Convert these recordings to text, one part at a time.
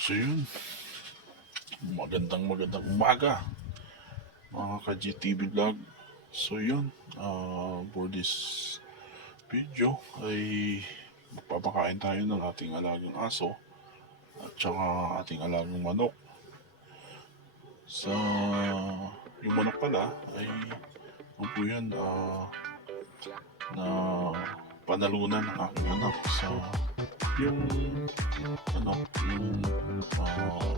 So yun, magandang umaga mga ka-GTV vlog. So yun, for this video ay magpapakain tayo ng ating alagang aso at saka ating alagang manok. Sa yung manok pala ay ano po yan, na panalunan ng aking anak sa yung ano, yung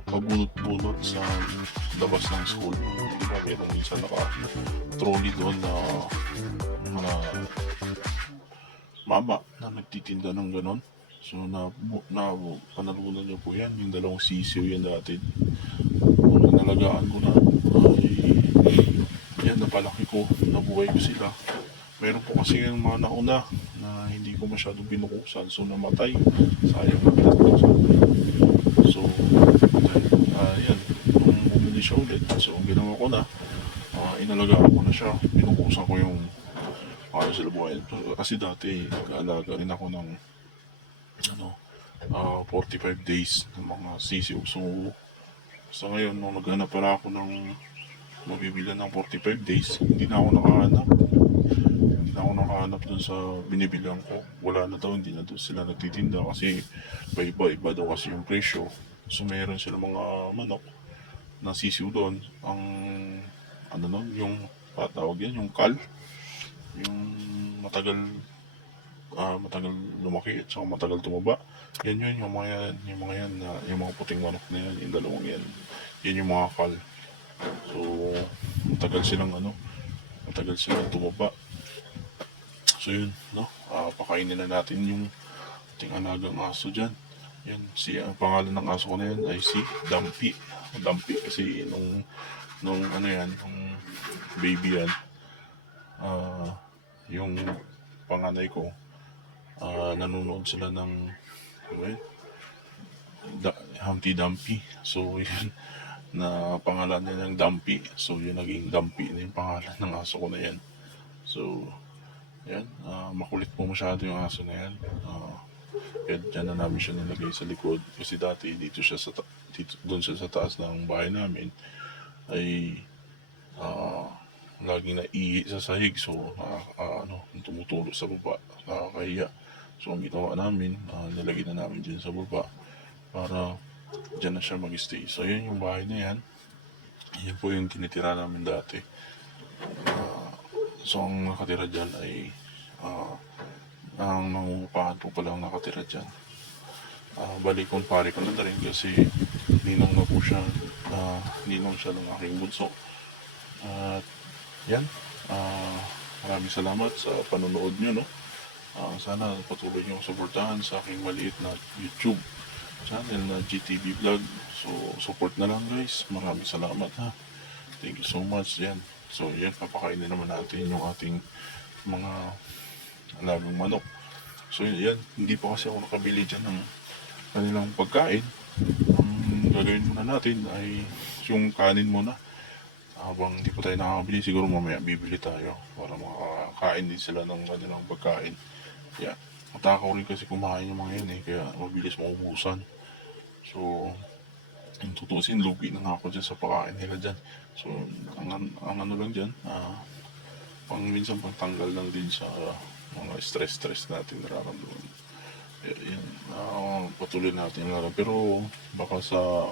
pagbunot-bunot sa labas ng school. Di ba merong isa naka-trolley doon na mama na nagtitinda ng ganon. So na panalunan niyo po yan, yung dalawang sisiw yan dati. Kung nalagaan ko na, ay yan, napalaki ko, nabuhay ko sila. Meron po kasi yung mga nauna na hindi ko masyado binukusan, so namatay. Sayang na pinagkusan. So, yan, nung bumili siya ulit, so ang ginawa ko na, inalagaan ko na siya, binukusan ko yung sila buhay. Kasi dati, nag-aalaga rin ako ng 45 days ng mga sisiw. So, sa ngayon, nung naghanap pala ako ng mabibilan ng 45 days, hindi na ako nakahanap dun sa binibilang ko. Wala na daw, hindi na doon sila nagtitinda kasi iba daw kasi yung presyo. So meron sila mga manok na sisiw doon. Ang yung patawag yan, yung kal, yung matagal lumaki at saka matagal tumaba. Yan yung mga yan na yung mga puting manok na yan, yung dalawang yan yung mga kal. So matagal silang tumaba. So yun, pakainin na natin yung ating alagang aso dyan. Yan, ang pangalan ng aso ko na yan ay si Dumpy. Dumpy kasi nung baby yan, yung panganay ko, nanonood sila ng Humpty Dumpy. So yun, na pangalan niya ng Dumpy. So yun, naging Dumpy na yung pangalan ng aso ko na yan. So yan, makulit po masyado yung aso na yan. Kaya dyan na namin siya nilagay sa likod. Kasi dati doon siya sa taas ng bahay namin ay laging naihi sa sahig. So tumutulo sa baba, nakakahiya. So ang ginawa namin, nilagay na namin dyan sa baba para dyan na siya mag-stay. So yun yung bahay na yan. Yan po yung tinitira namin dati. So ang nakatira dyan ay ang nangungupahan po palang nakatira dyan. Balik kumpare ko na rin kasi ninong na po siya, ninong siya ng aking bunso. At yan, maraming salamat sa panonood nyo, no? Sana patuloy nyo suportahan sa aking maliit na YouTube channel na GTV Vlog. So support na lang guys, maraming salamat ha. Thank you so much. Yan. So yan, papakainin naman natin yung ating mga alagang manok. So yan, hindi pa kasi ako nakabili dyan ng kanilang pagkain. Ang gagawin muna natin ay yung kanin muna. Habang hindi pa tayo nakakabili, siguro mamaya bibili tayo para makakain din sila ng kanilang pagkain. Yan. Matakaw rin kasi kumain yung mga yan kaya mabilis maubusan. So yung tutusin, lugi na nga ako dyan sa pagkain nila dyan. So ang ano lang dyan, minsan pangtanggal lang din sa mga stress natin nararamdaman. Yan, patuloy natin lang. Pero baka sa